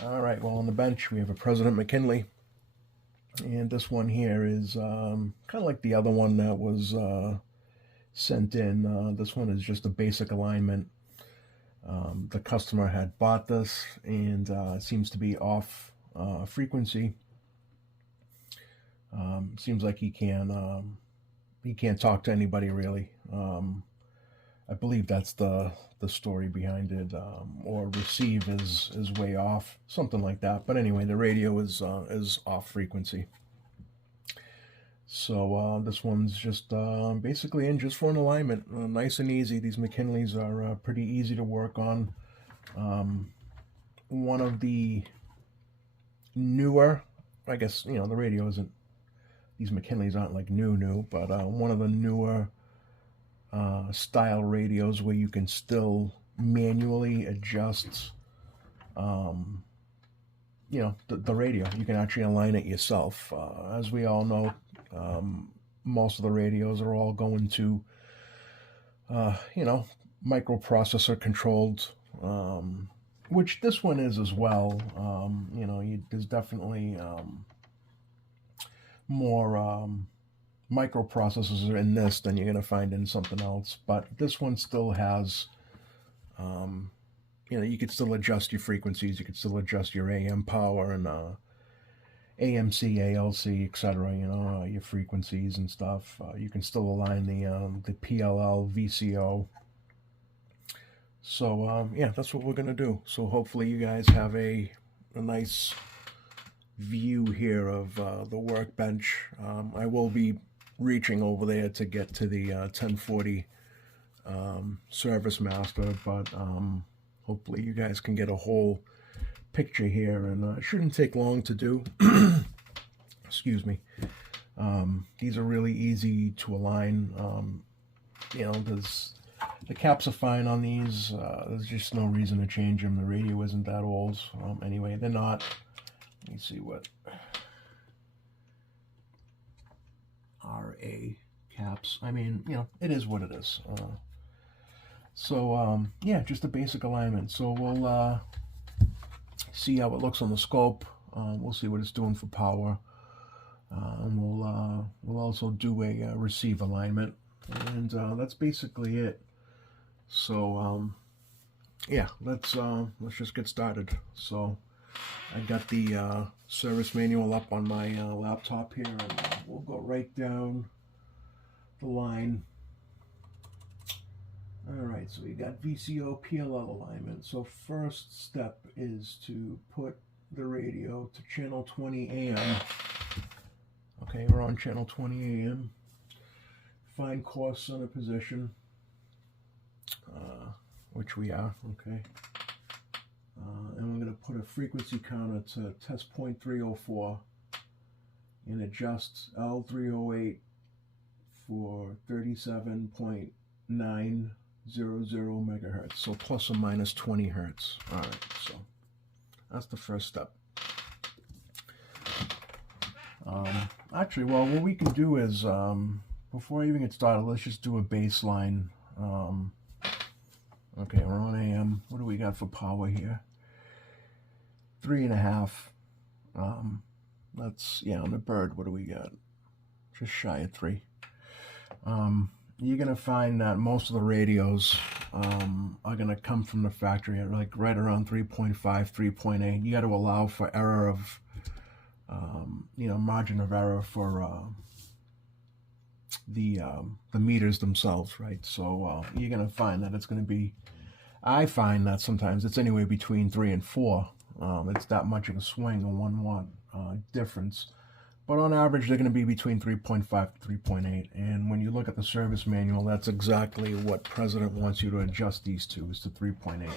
All right, well, on the bench we have a President McKinley, and this one here is kind of like the other one that was sent in. This one is just a basic alignment. The customer had bought this, and it seems to be off frequency. Seems like he can't talk to anybody really. I believe that's the story behind it, or receive is way off, something like that. But anyway, the radio is off frequency. So this one's just basically in just for an alignment, nice and easy. These McKinleys are pretty easy to work on. One of the newer, I guess, the radio isn't, these McKinleys aren't like new, but one of the newer style radios where you can still manually adjust the radio. You can actually align it yourself. As we all know, most of the radios are all going to microprocessor controlled, which this one is as well. There's definitely more microprocessors in this than you're going to find in something else, but this one still has you could still adjust your frequencies, you could still adjust your AM power and AMC, ALC, etc. Your frequencies and stuff. You can still align the PLL, VCO. So yeah, that's what we're gonna do. So hopefully you guys have a nice view here of the workbench. I will be reaching over there to get to the 1040 Service Master, but hopefully you guys can get a whole picture here, and it shouldn't take long to do. Excuse me. These are really easy to align. The caps are fine on these. There's just no reason to change them. The radio isn't that old. Anyway, they're not. Let me see what RA caps. I mean, it is what it is. Yeah, just a basic alignment. So we'll see how it looks on the scope. We'll see what it's doing for power. And we'll also do a receive alignment, and that's basically it. So yeah, let's just get started. So I got the service manual up on my laptop here, and we'll go right down the line. Alright, so we got VCO PLL alignment. So first step is to put the radio to channel 20 AM. Okay, we're on channel 20 AM. Find core center position, which we are, okay. And we're going to put a frequency counter to test point 304 and adjust L308 for 37.900 megahertz, so plus or minus 20 hertz. All right, so that's the first step. Actually, well, what we can do is, before I even get started, let's just do a baseline. Okay, we're on AM. What do we got for power here? 3.5. That's, yeah, on the bird, what do we got? Just shy of 3. You're going to find that most of the radios are going to come from the factory at like right around 3.5, 3.8. You got to allow for error of, margin of error for the meters themselves, right? So you're going to find that it's going to be, I find that sometimes it's anywhere between 3 and 4. It's that much of a swing, a 1 watt difference. But on average, they're going to be between 3.5 to 3.8. And when you look at the service manual, that's exactly what President wants you to adjust these to, is to 3.8.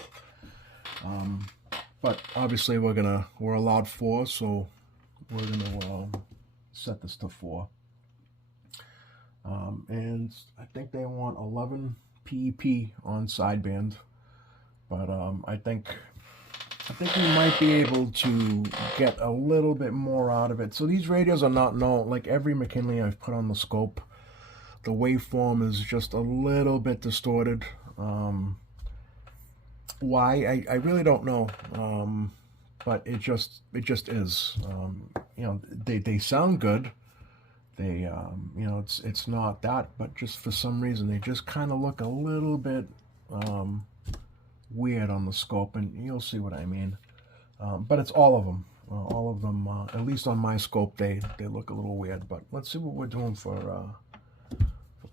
But obviously, we're allowed 4, so we're going to set this to 4. And I think they want 11 PEP on sideband, but I think we might be able to get a little bit more out of it. So these radios are not known, like every McKinley I've put on the scope, the waveform is just a little bit distorted. Why? I really don't know. but it just is. You know, they sound good. They you know, it's not that, but just for some reason they just kind of look a little bit weird on the scope, and you'll see what I mean. But it's all of them. All of them, at least on my scope, they look a little weird. But let's see what we're doing for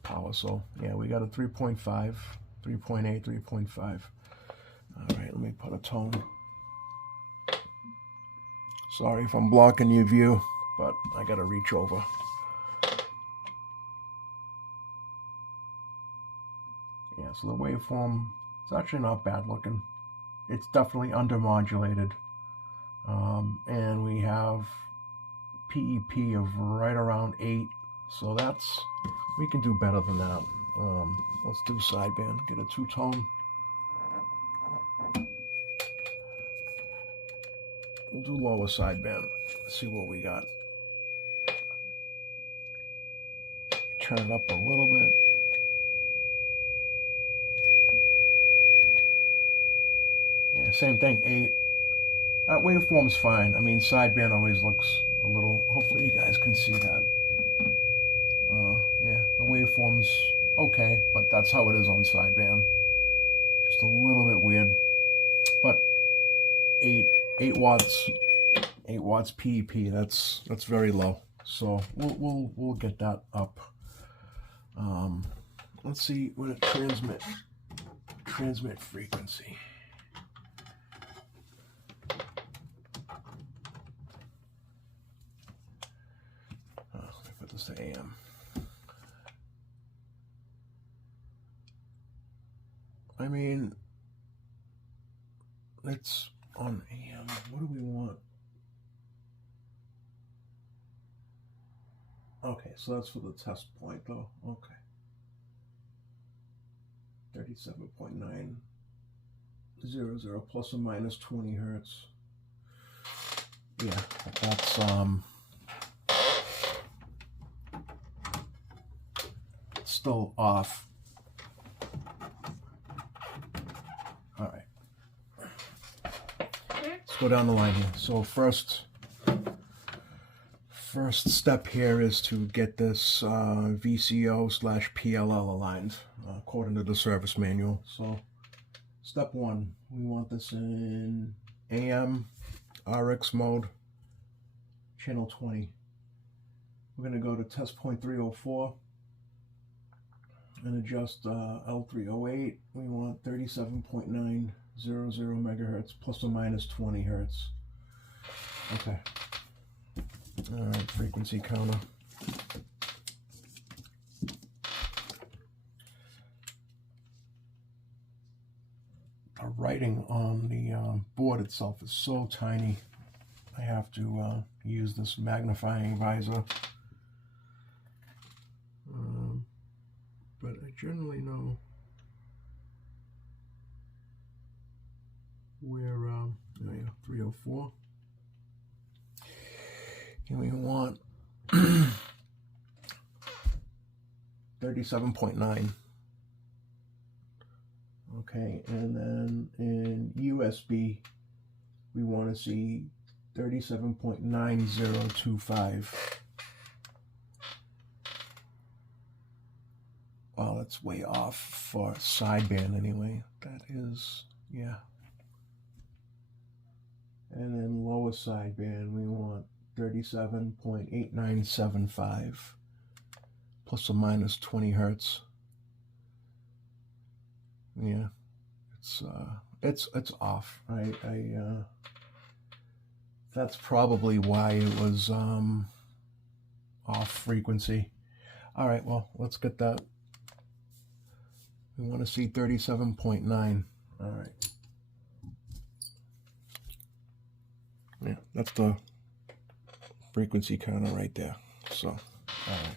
power. So yeah, we got a 3.5, 3.8, 3.5. All right, let me put a tone. Sorry if I'm blocking your view, but I gotta reach over. Yeah, so the waveform, it's actually not bad looking. It's definitely undermodulated. And we have PEP of right around 8, so that's, we can do better than that. Let's do sideband, get a 2-tone. We'll do lower sideband, see what we got. Turn it up a little bit. Yeah, same thing, 8. That waveform's fine. I mean, sideband always looks a little, hopefully you guys can see that. Yeah, the waveform's okay, but that's how it is on sideband. Just a little bit weird. But 8 watts, 8 watts PEP, that's very low. So we'll get that up. Let's see what it transmit frequency. Let me put this to AM. I mean, it's on AM. What do we want? Okay, so that's for the test point though. Okay. 37.900 plus or minus 20 hertz. Yeah, that's still off. All right. Let's go down the line here. So first step here is to get this VCO/PLL aligned according to the service manual. So step 1, we want this in AM RX mode, channel 20. We're going to go to test point 304 and adjust L308. We want 37.900 megahertz plus or minus 20 hertz. Okay. All right, frequency counter. The writing on the board itself is so tiny. I have to use this magnifying visor. But I generally know where, oh yeah, 304. And we want 37.9. Okay, and then in USB, we want to see 37.9025. Wow, that's way off for sideband anyway. That is, yeah. And then lower sideband, we want 37.8975 plus or minus 20 hertz. Yeah, it's off. That's probably why it was off frequency. All right, well, let's get that. We want to see 37.9. All right. Yeah, that's the frequency counter right there. So, all right.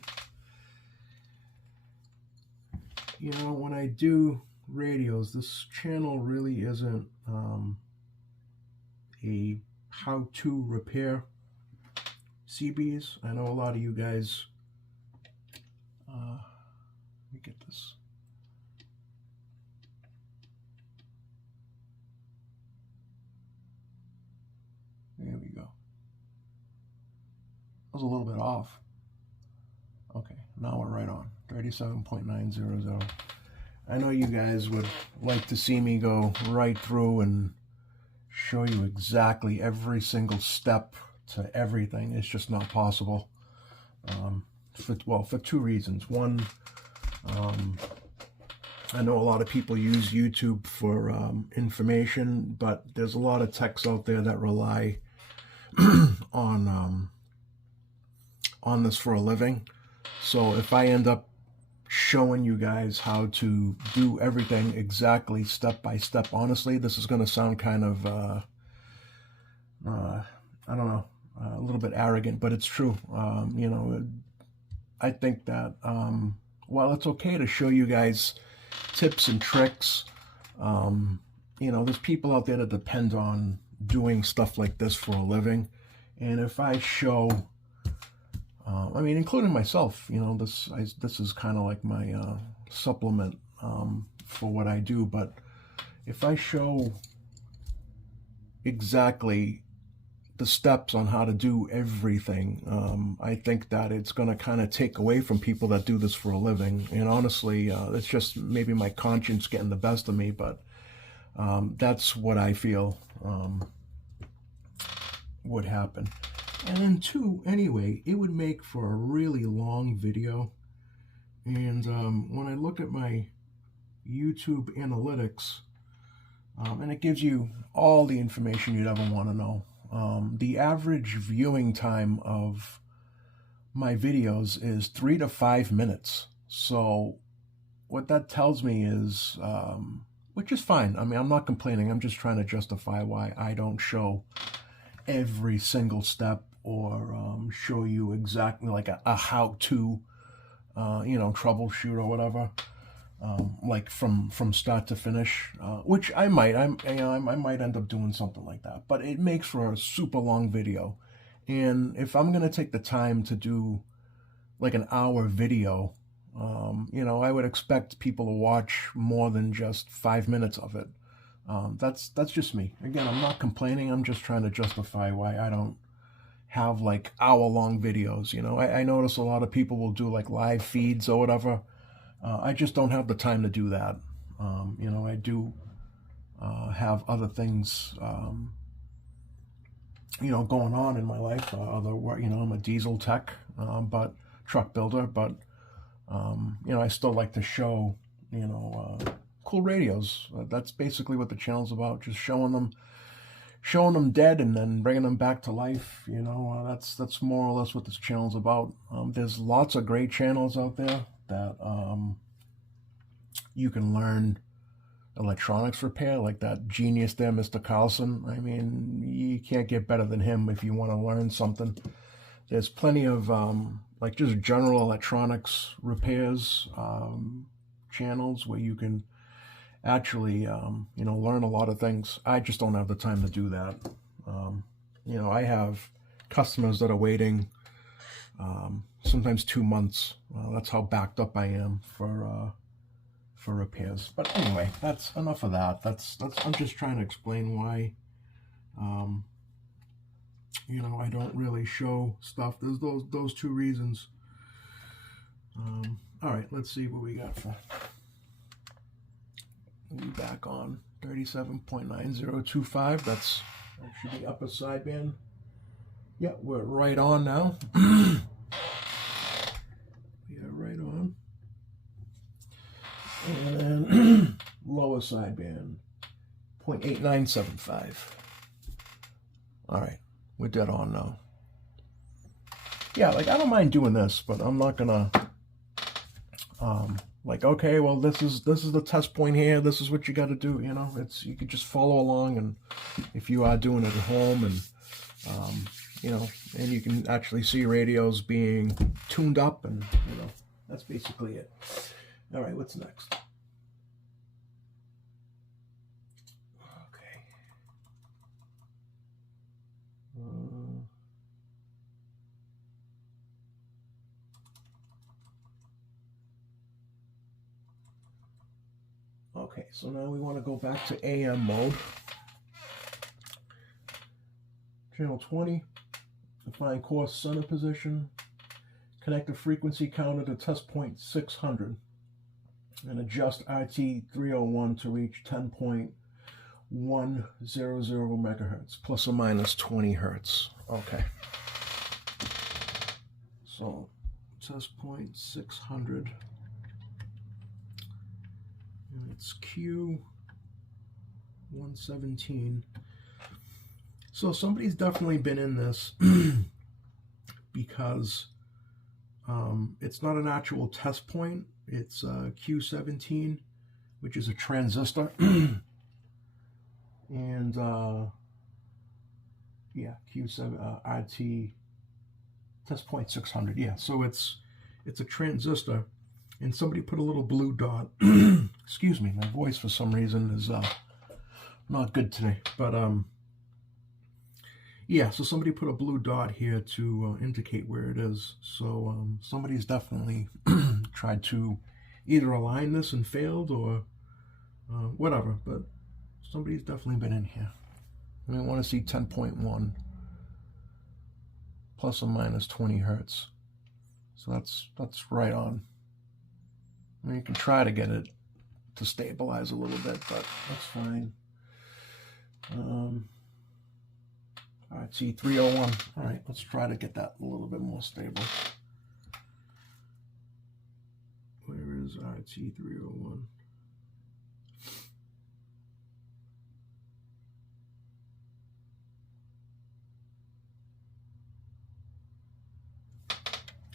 You know, when I do radios, this channel really isn't a how-to repair CBs. I know a lot of you guys, let me get this. you go. I was a little bit off. Okay, now we're right on. 37.900. I know you guys would like to see me go right through and show you exactly every single step to everything. It's just not possible. For two reasons. One, I know a lot of people use YouTube for information, but there's a lot of techs out there that rely on this for a living. So if I end up showing you guys how to do everything exactly step by step, honestly, this is going to sound kind of I don't know, a little bit arrogant, but it's true. You know, I think that while it's okay to show you guys tips and tricks, you know, there's people out there that depend on doing stuff like this for a living. And if I show, I mean, including myself, you know, this is kind of like my supplement for what I do. But if I show exactly the steps on how to do everything, I think that it's going to kind of take away from people that do this for a living. And honestly, it's just maybe my conscience getting the best of me, but that's what I feel would happen. And then two, anyway, it would make for a really long video. And when I look at my YouTube analytics, and it gives you all the information you'd ever want to know. The average viewing time of my videos is 3 to 5 minutes. So what that tells me is, which is fine. I mean, I'm not complaining. I'm just trying to justify why I don't show every single step or show you exactly like a how-to, you know, troubleshoot or whatever. Like from start to finish, which I might end up doing something like that, but it makes for a super long video. And if I'm gonna take the time to do like an hour video, you know, I would expect people to watch more than just 5 minutes of it. That's just me. Again, I'm not complaining. I'm just trying to justify why I don't have like hour-long videos. You know, I notice a lot of people will do like live feeds or whatever. I just don't have the time to do that. You know, I do have other things, you know, going on in my life. Other work, you know, I'm a diesel tech, but truck builder. But you know, I still like to show, you know, cool radios. That's basically what the channel's about. Just showing them dead and then bringing them back to life. You know, that's more or less what this channel's about. There's lots of great channels out there that you can learn electronics repair, like that genius there, Mr. Carlson. I mean, you can't get better than him if you want to learn something. There's plenty of like just general electronics repairs channels where you can actually you know, learn a lot of things. I just don't have the time to do that. You know, I have customers that are waiting sometimes 2 months. That's how backed up I am for repairs. But anyway, that's enough of that. That's I'm just trying to explain why you know, I don't really show stuff. There's those two reasons. All right, let's see what we got for. We'll be back on 37.9025. That should be upper sideband. Yeah, we're right on now. We are right on. And then lower sideband, 0.8975. All right, we're dead on now. Yeah, like I don't mind doing this, but I'm not gonna like, okay, well, this is the test point here. This is what you got to do. You know, you could just follow along, and if you are doing it at home, and you know, and you can actually see radios being tuned up, and you know, that's basically it. All right, what's next? Okay. Okay, so now we want to go back to AM mode. channel 20, define course center position, connect the frequency counter to test point 600, and adjust RT301 to reach 10.100 megahertz, plus or minus 20 hertz. Okay. So, test point 600, and it's Q117. So somebody's definitely been in this because it's not an actual test point. It's Q17, which is a transistor. And yeah, Q7 RT test point 600. Yeah, so it's a transistor, and somebody put a little blue dot. Excuse me, my voice for some reason is not good today. But yeah, so somebody put a blue dot here to indicate where it is. So somebody's definitely tried to either align this and failed, or whatever, but somebody's definitely been in here. We want to see 10.1 plus or minus 20 hertz. So that's right on. I mean, you can try to get it to stabilize a little bit, but that's fine. RT301. All right, let's try to get that a little bit more stable. Where is RT301?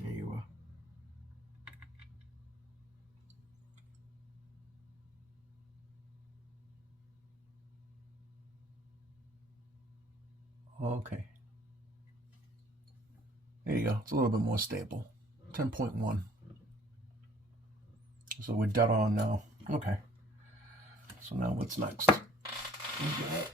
There you are. Okay. There you go. It's a little bit more stable. 10.1. So we're dead on now. Okay. So now what's next? We got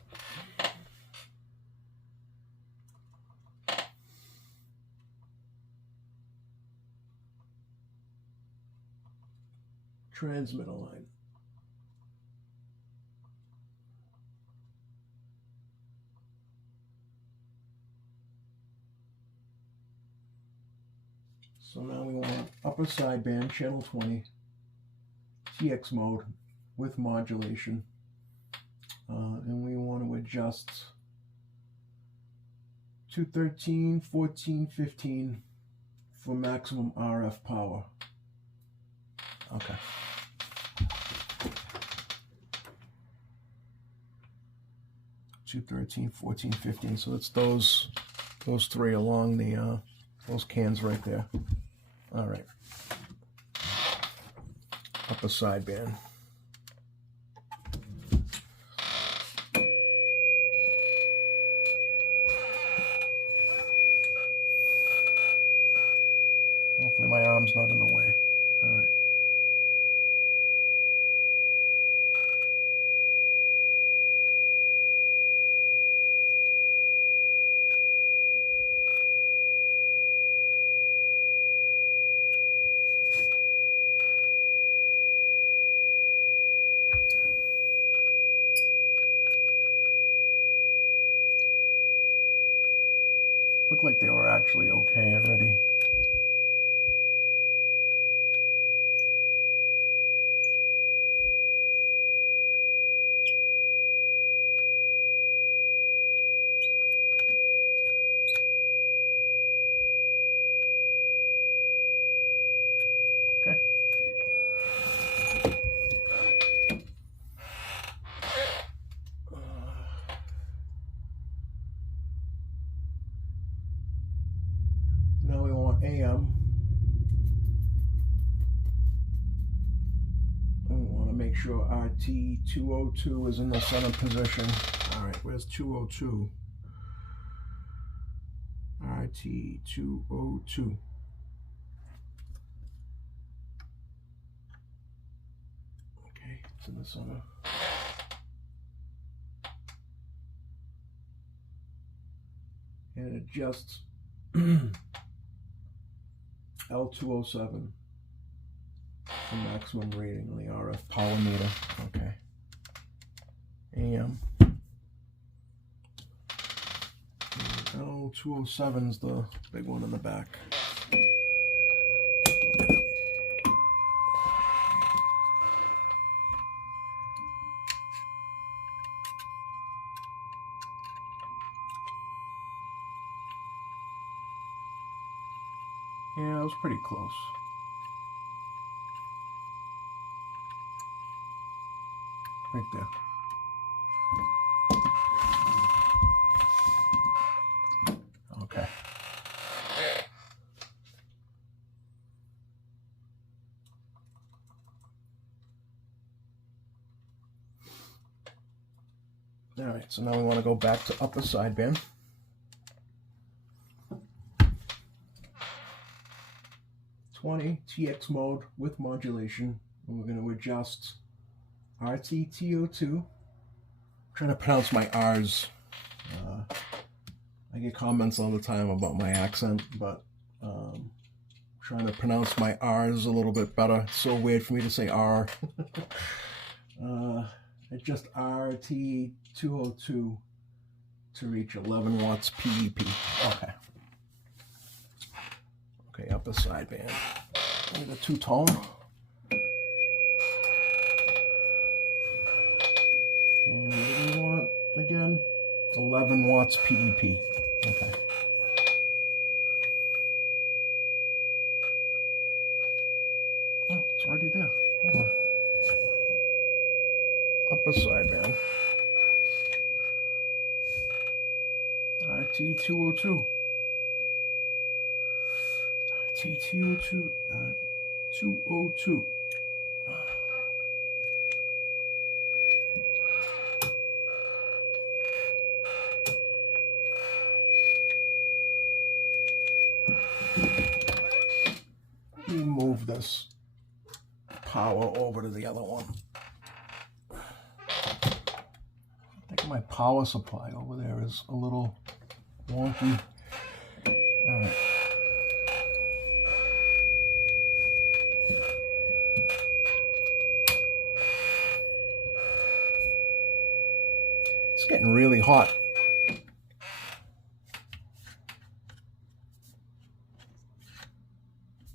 transmitter line. So now we want upper sideband, channel 20, TX mode with modulation. And we want to adjust 213, 14, 15 for maximum RF power. Okay. Two 13, 14, 15. So it's those three along the those cans right there. All right. Upper sideband. Hopefully my arm's not in the way. All right. Looked like they were actually okay already. Okay. Now we want AM. And we want to make sure RT202 is in the center position. All right, where's 202? RT202. Okay, it's in the center. And it adjusts L207 for maximum reading on the RF power meter. Okay. AM. 207's the big one in the back. Yeah, it was pretty close. Right there. Okay. All right, so now we want to go back to upper sideband. TX mode with modulation, and we're going to adjust RTTO2. I'm trying to pronounce my R's. I get comments all the time about my accent, but trying to pronounce my R's a little bit better. It's so weird for me to say R. Adjust RT202 to reach 11 watts PEP. Okay. Okay, upper sideband. Need a two-tone. And what do we want again? 11 watts PEP. Okay. Oh, it's already there. Hold on. Upper sideband. RT202. RT202. 202. Let me move this power over to the other one. I think my power supply over there is a little wonky. All right. It's getting really hot.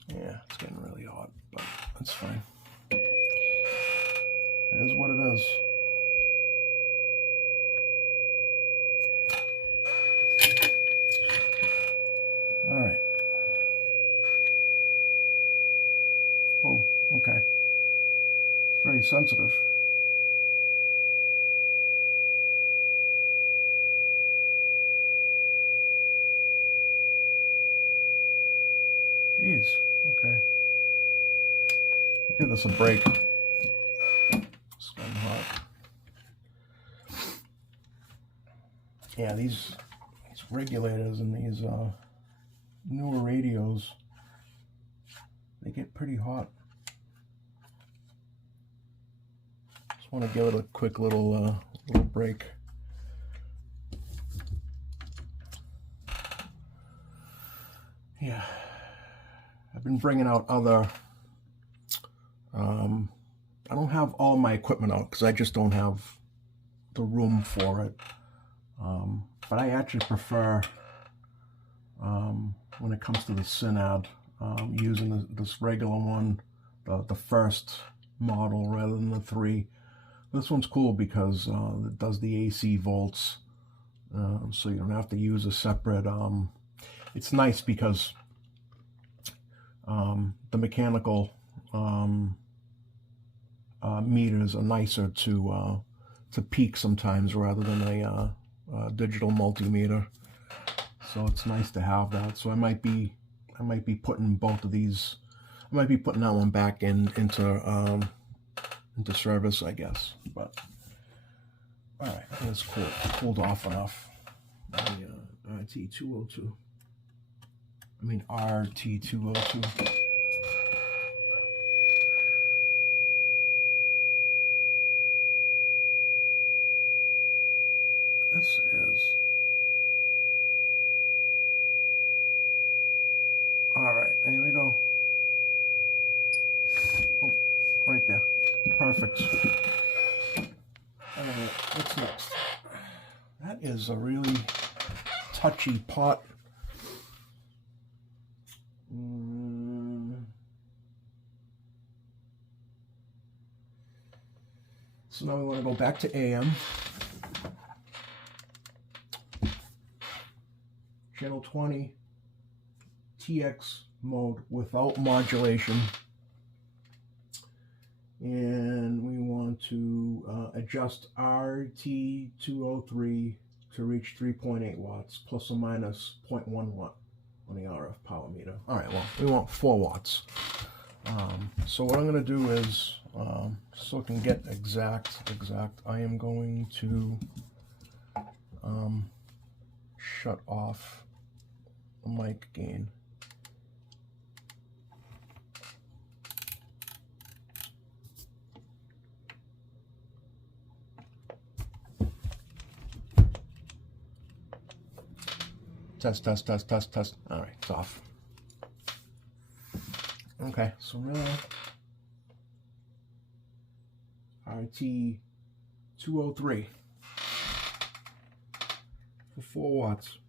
Yeah, it's getting really hot, but that's fine. It is what it is. All right. Oh, okay. It's very sensitive. Jeez, okay. Give this a break. It's getting hot. Yeah, these regulators and these newer radios, they get pretty hot. Just want to give it a quick little break. Yeah, I've been bringing out other. I don't have all my equipment out because I just don't have the room for it. But I actually prefer, when it comes to the Synad, using this regular one, the first model rather than the 3. This one's cool because it does the AC volts, so you don't have to use a separate. It's nice because the mechanical meters are nicer to peak sometimes rather than a digital multimeter. So it's nice to have that. So I might be putting both of these. I might be putting that one back into service, I guess. But all right, that's cool. Cooled off enough. The RT202. I mean RT202. This is. All right, here we go. Oh, right there. Perfect. All right, what's next? That is a really touchy pot. So now we want to go back to AM. Channel 20, TX mode without modulation. And we want to adjust RT203 to reach 3.8 watts, plus or minus 0.1 watt on the RF power meter. All right, well, we want 4 watts. So what I'm going to do is, so I can get exact, I am going to shut off the mic gain. Test. All right, it's off. Okay, so now RT203 for 4 watts.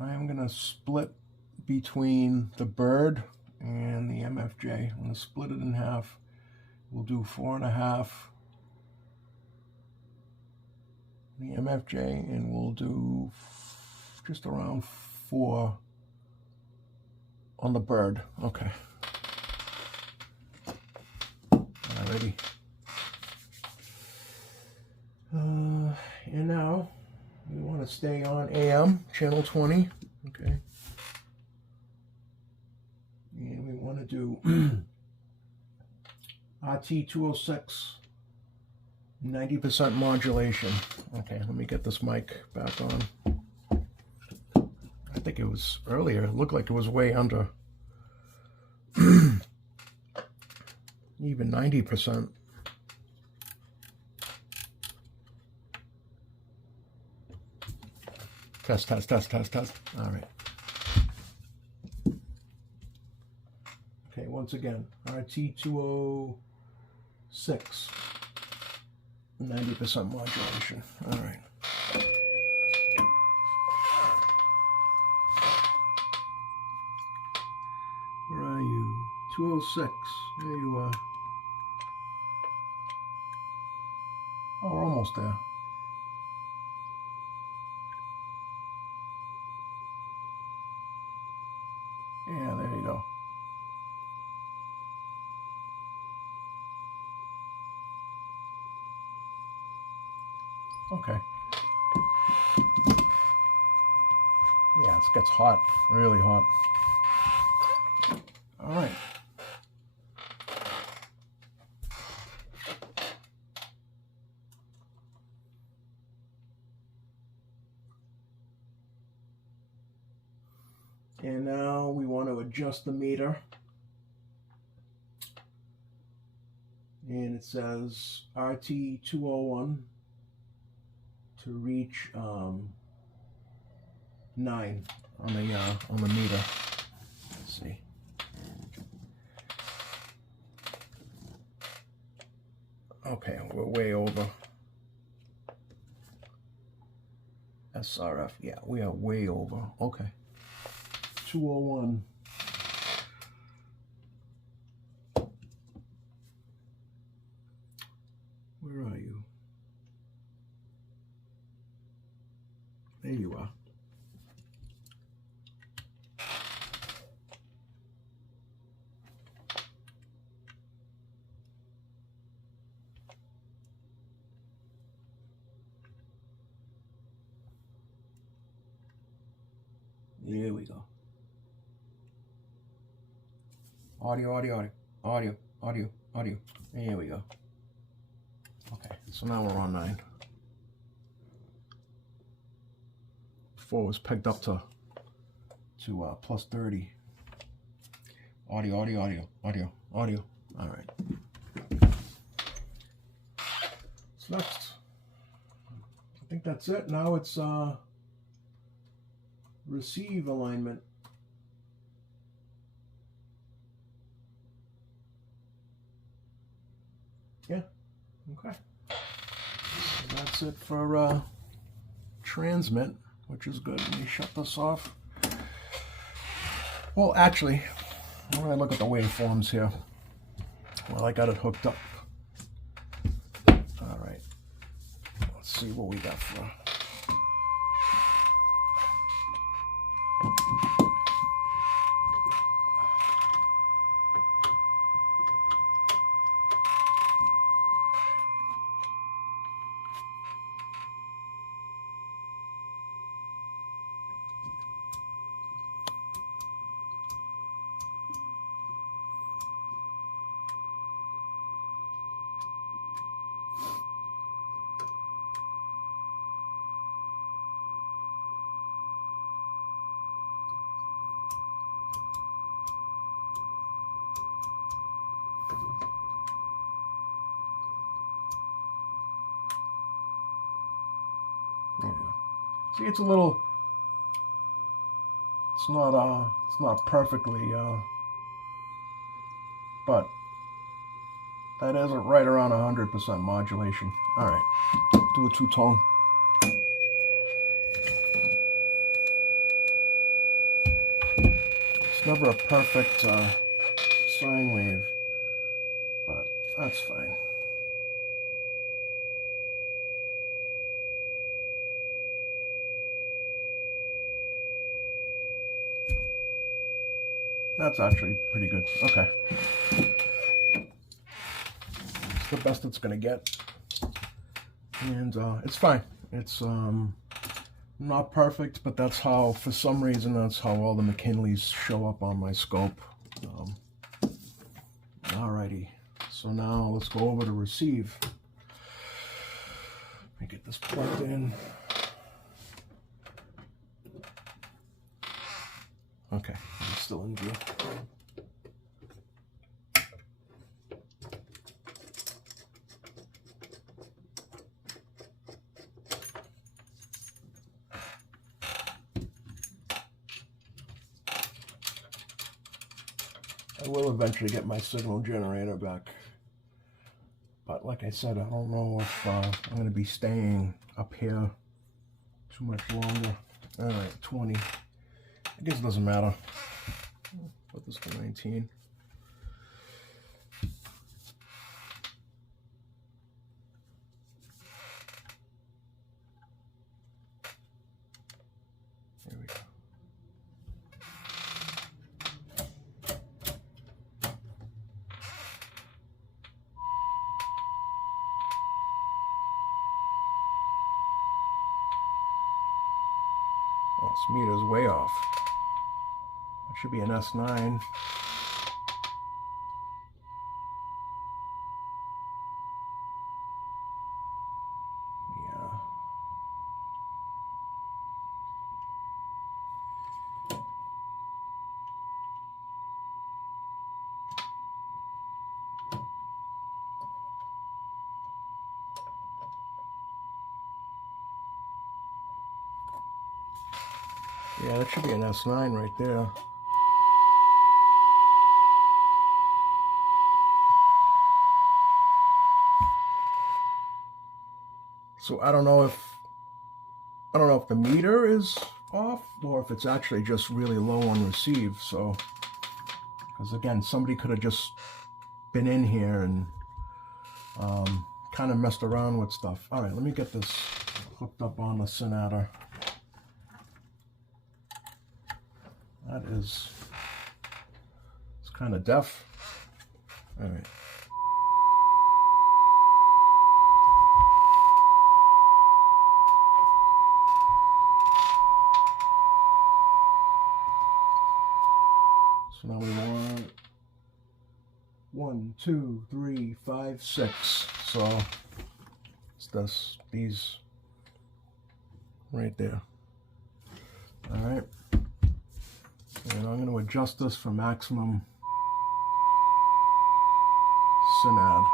I am going to split between the bird and the MFJ. I'm going to split it in half. We'll do 4.5 the MFJ, and we'll do just around 4 on the bird. Okay. Alrighty. And now we want to stay on AM, channel 20. Okay. And we want to do RT206. 90% modulation. Okay, let me get this mic back on. I think it was earlier. It looked like it was way under. Even 90%. Test. All right. Okay, once again, RT206. 90% modulation. All right. Where are you? 206. There you are. Oh, we're almost there. Yeah, there you go. Okay. Yeah, this gets hot, really hot. All right. And now we want to adjust the meter. And it says RT201 to reach 9 on the meter. Let's see. Okay, we're way over. SRF, yeah, we are way over. Okay. 201. Where are you? There you are. There we go. Audio. There we go. Okay, so now we're on 9. Before it was pegged up to plus 30. Audio. All right. So next, I think that's it. Now it's receive alignment. Yeah. Okay. That's it for transmit, which is good. Let me shut this off. Well, actually, when I look at the waveforms here, well, I got it hooked up. All right, let's see what we got for. Yeah. See, it's a little. It's not perfectly, but that is right around 100% modulation. All right, do a two-tone. It's never a perfect sine wave, but that's fine. That's actually pretty good. Okay. It's the best it's gonna get. And it's fine. It's not perfect, but that's how, for some reason, that's how all the McKinleys show up on my scope. Alrighty. So now let's go over to receive. Let me get this plugged in. Okay, it's still in view. I will eventually get my signal generator back. But like I said, I don't know if I'm going to be staying up here too much longer. All right, 20. I guess it doesn't matter. Put this to 19. There we go. Oh, this meter's way off. It should be an S9. Yeah, that should be an S9 right there. So I don't know if the meter is off or if it's actually just really low on receive. So, because again, somebody could have just been in here and kind of messed around with stuff. All right, let me get this hooked up on the Sonata. That is, it's kind of deaf. All right. So now we want 1, 2, 3, 5, 6. So it's these right there. All right. And I'm going to adjust this for maximum synad.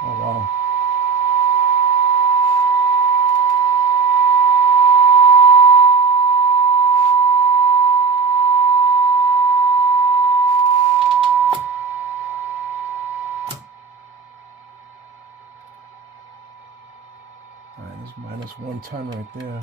Oh, wow. All right, there's minus 110 right there.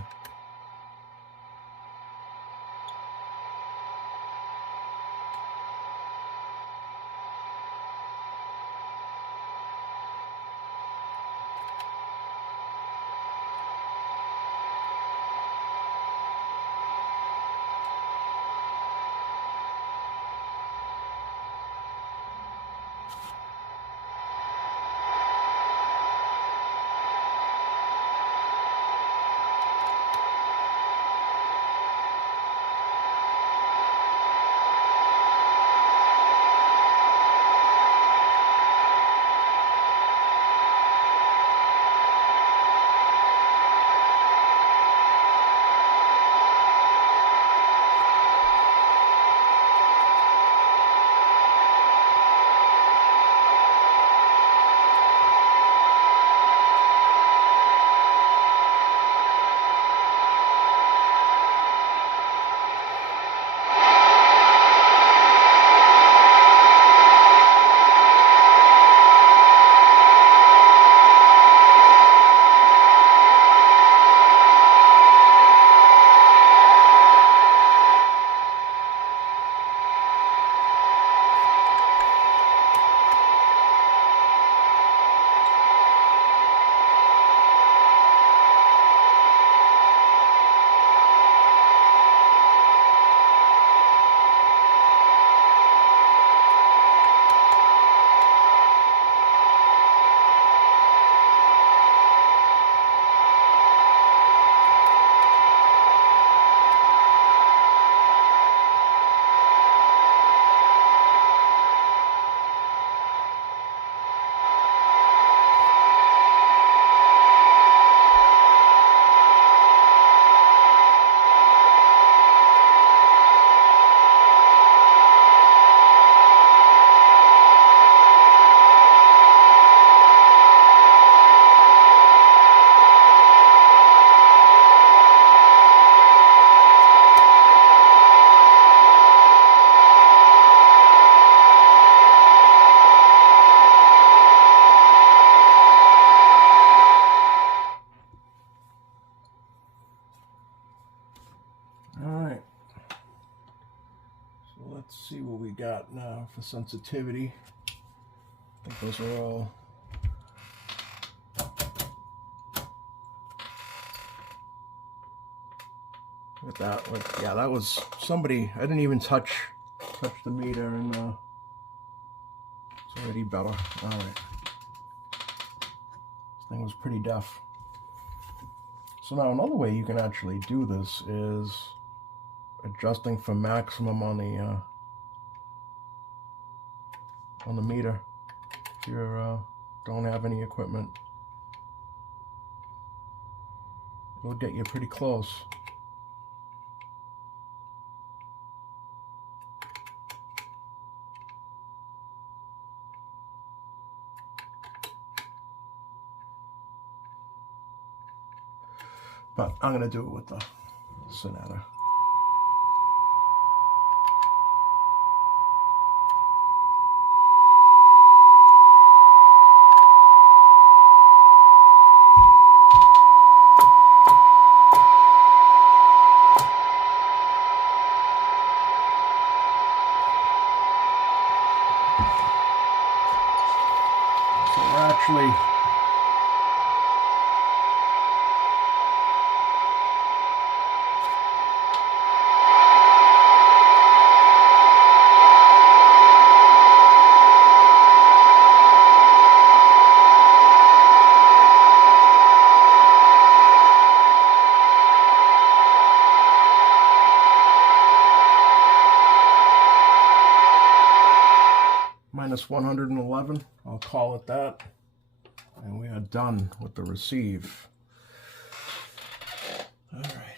Let's see what we got now for sensitivity. I think those are all. Look at that. Like, yeah, that was somebody. I didn't even touch the meter, and it's already better. All right. This thing was pretty deaf. So now another way you can actually do this is adjusting for maximum on the meter if you don't have any equipment. It'll get you pretty close. But I'm going to do it with the Sonata. So we're actually minus 111, I'll call it that, and we are done with the receive. All right,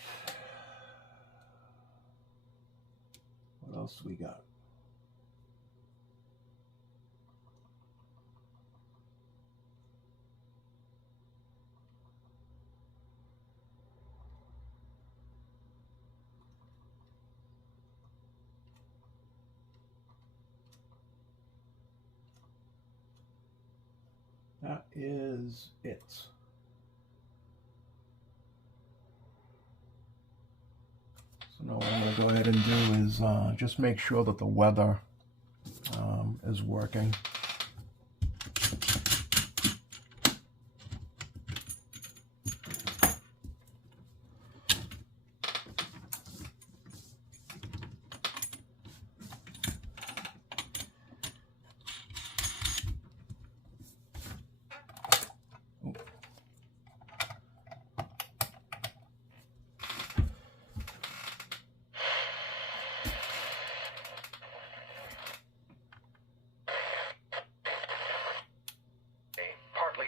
what else do we got? that is it. So now what I'm going to go ahead and do is just make sure that the weather is working.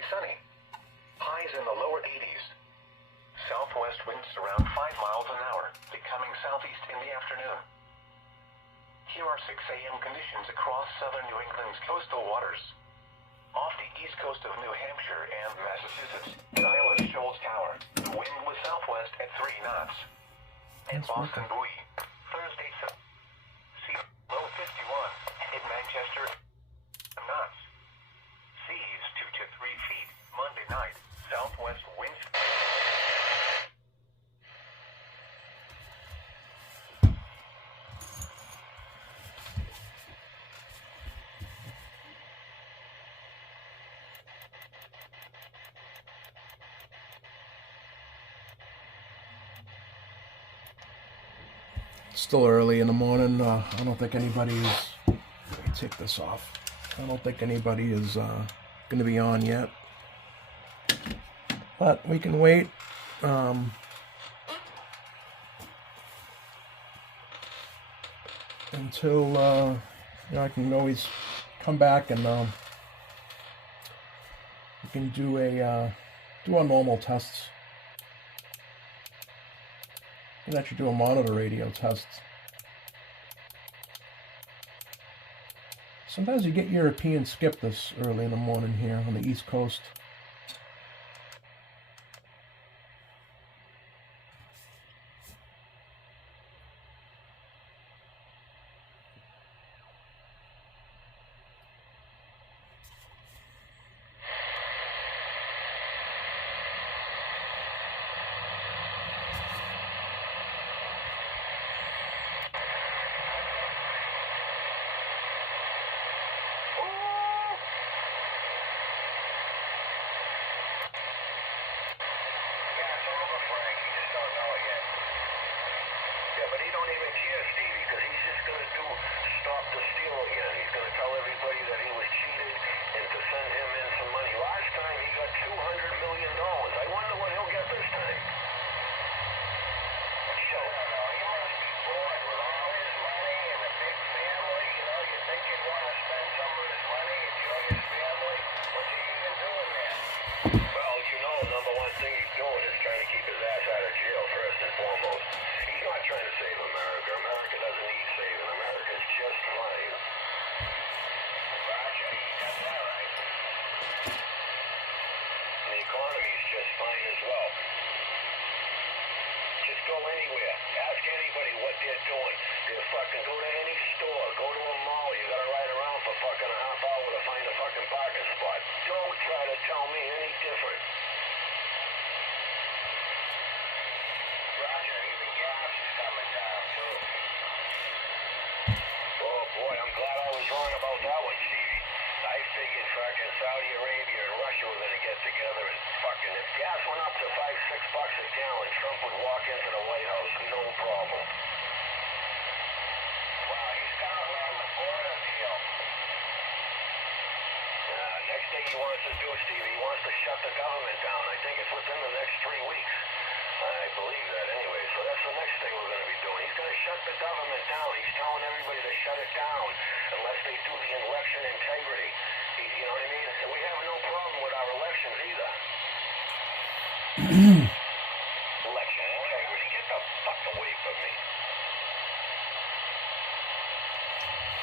Sunny. Highs in the lower 80s. Southwest winds around 5 miles an hour, becoming southeast in the afternoon. Here are 6 a.m. conditions across southern New England's coastal waters. Off the east coast of New Hampshire and Massachusetts, at Isle of Shoals Tower, the wind was southwest at 3 knots. In Boston Buoy, Thursday, sea low 51. In Manchester, knots. Seas 2 to 3 feet. Monday night, southwest winds. Still early in the morning. I don't think anybody is. Let me take this off. I don't think anybody is going to be on yet. But we can wait. Until I can always come back and we can do our normal tests. You can actually do a monitor radio test. Sometimes you get European skip this early in the morning here on the East Coast.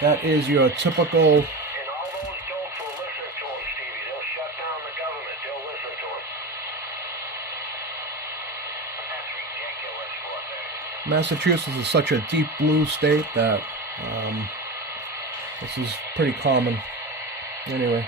That is your typical. And all those dopes will listen to him, Stevie. They'll shut down the government. They'll listen to him. That's ridiculous for them. Massachusetts is such a deep blue state that this is pretty common. Anyway.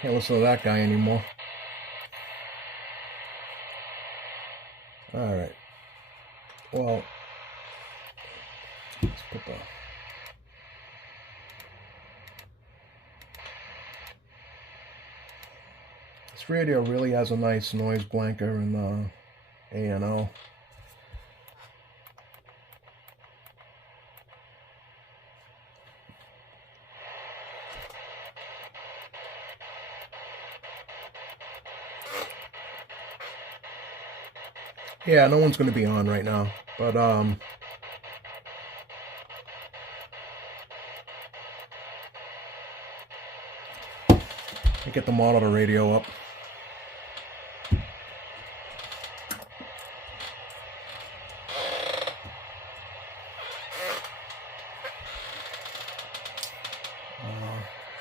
Can't listen to that guy anymore. All right. Well, let's put the this radio really has a nice noise blanker in A&O. Yeah, no one's going to be on right now, but I get the monitor radio up.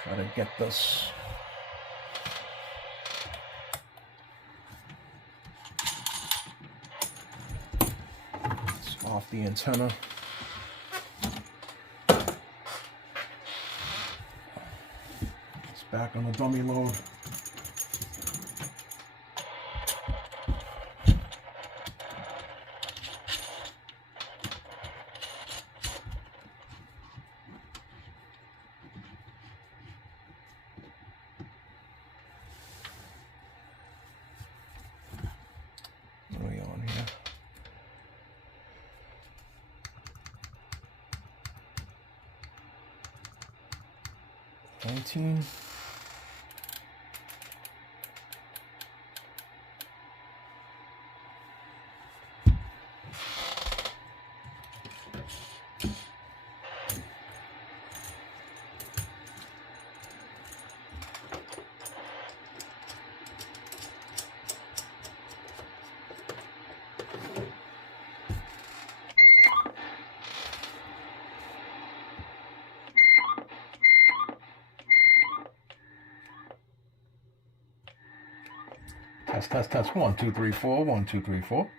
Try to get this. Off the antenna. It's back on the dummy load. What are we on here? 19. Test, test, test. 1, 2, 3, 4. 1, 2, 3, 4.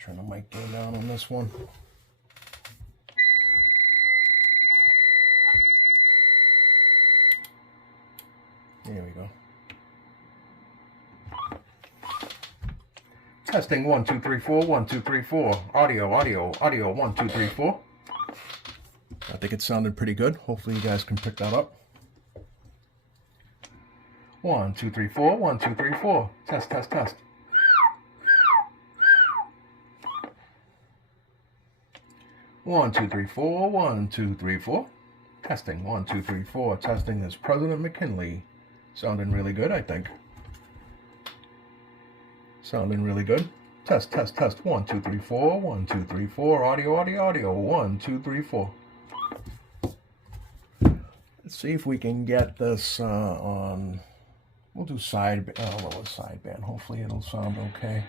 Turn the mic gain down on this one. There we go. Testing 1, 2, 3, 4. 1, 2, 3, 4. Audio, audio, audio. 1, 2, 3, 4. I think it sounded pretty good. Hopefully you guys can pick that up. 1, 2, 3, 4. 1, 2, 3, 4. Test, test, test. 1, 2, 3, 4. 1, 2, 3, 4. Testing 1, 2, 3, 4. Testing this President McKinley. Sounding really good, I think. Sounding really good. Test, test, test. 1, 2, 3, 4. 1, 2, 3, 4. Audio, audio, audio. 1, 2, 3, 4. Let's see if we can get this on. We'll do lower sideband. Hopefully it'll sound okay.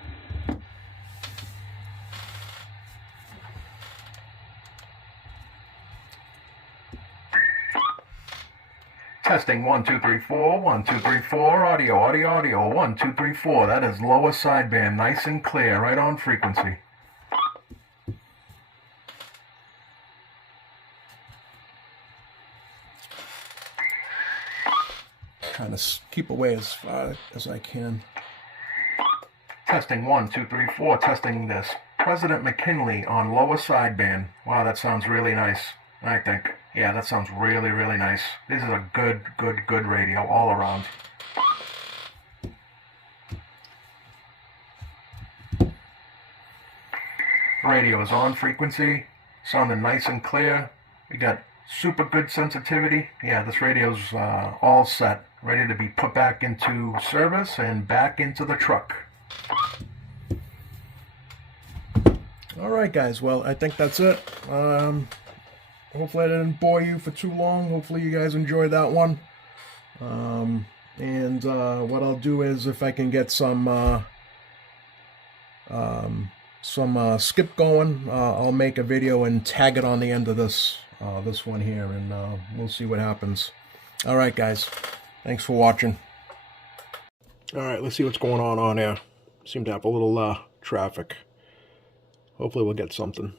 Testing 1, 2, 3, 4. 1, 2, 3, 4. Audio, audio, audio. 1, 2, 3, 4. That is lower sideband, nice and clear, right on frequency. Trying to keep away as far as I can. Testing 1, 2, 3, 4. Testing this President McKinley on lower sideband. Wow, that sounds really nice, I think. Yeah, that sounds really, really nice. This is a good radio all around. Radio is on frequency, sounding nice and clear. We got super good sensitivity. Yeah, this radio's all set, ready to be put back into service and back into the truck. All right, guys. Well, I think that's it. Hopefully I didn't bore you for too long. Hopefully you guys enjoyed that one. What I'll do is, if I can get some skip going, I'll make a video and tag it on the end of this this one here, and we'll see what happens. All right, guys. Thanks for watching. All right, let's see what's going on here. Seem to have a little traffic. Hopefully we'll get something.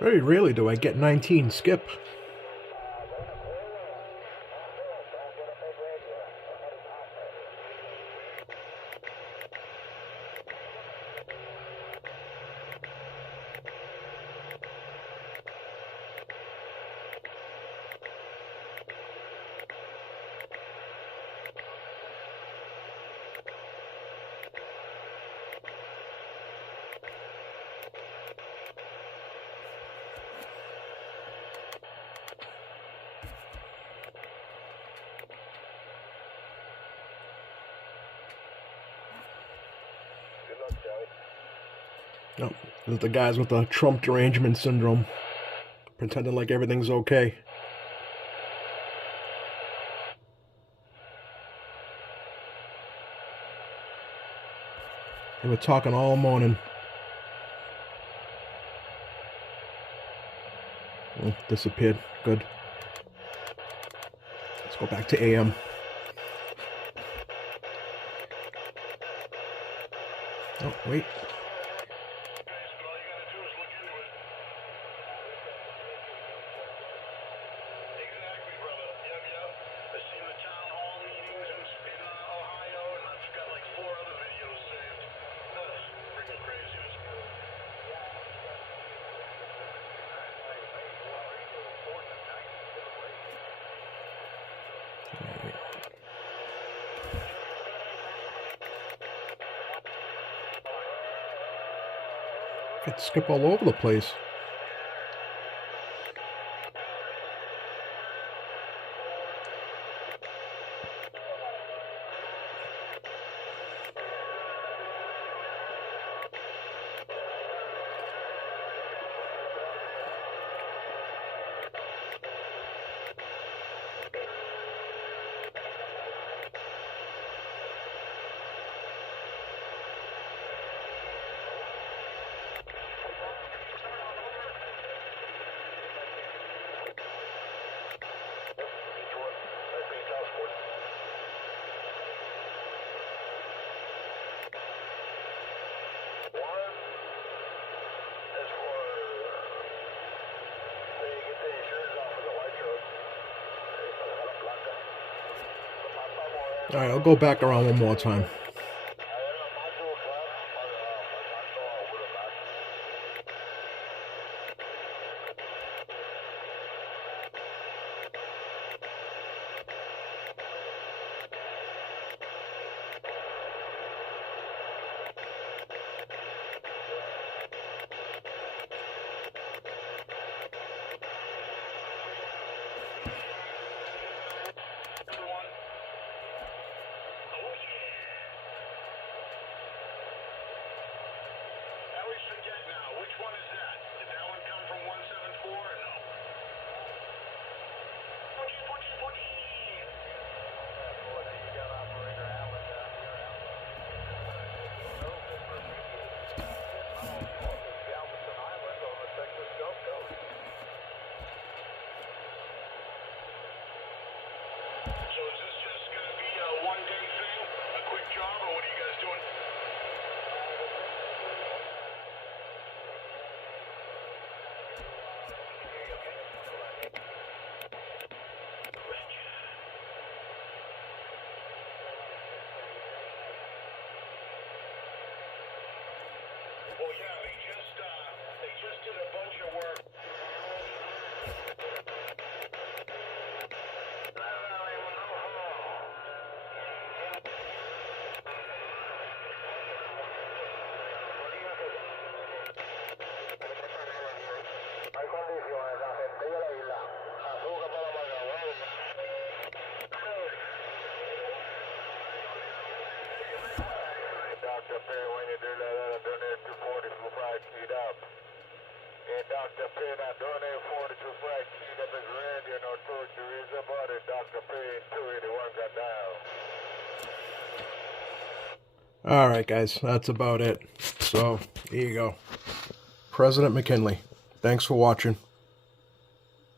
Very rarely do I get 19 skip. Oh, there's the guys with the Trump derangement syndrome, pretending like everything's okay. They were talking all morning. Oh, disappeared. Good. Let's go back to AM. Oh, wait. Got to skip all over the place. Alright, I'll go back around one more time. Charbo, what are you guys doing? Well, yeah, they just did a bunch of work. Hay condiciones, la gente de la isla. Azúcar para la margarita. Dr. Perry, when you do that, I donate 240 for 5 keyed up. And Dr. Perry, I donate 40 to 5 keyed up is ready, and I told you is about it. Dr. Perry, 281 got down. All right, guys, that's about it. So, here you go. President McKinley. Thanks for watching.